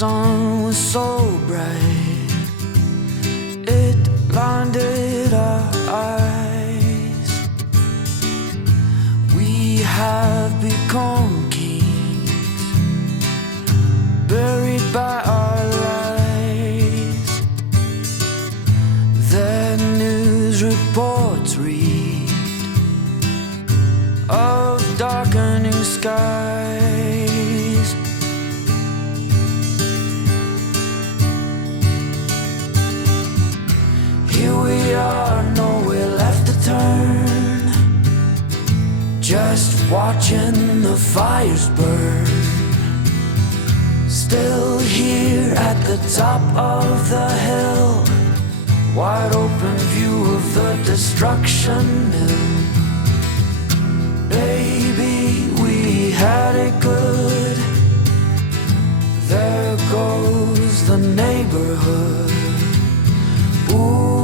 sun was so bright, it blinded our eyes. We have become kings, buried by our lies. The news reports read of darkening skies. Here we are, nowhere left to turn, just watching the fires burn. Still here at the top of the hill, wide open view of the destruction mill. Baby, we had it good. There goes the neighborhood. Ooh.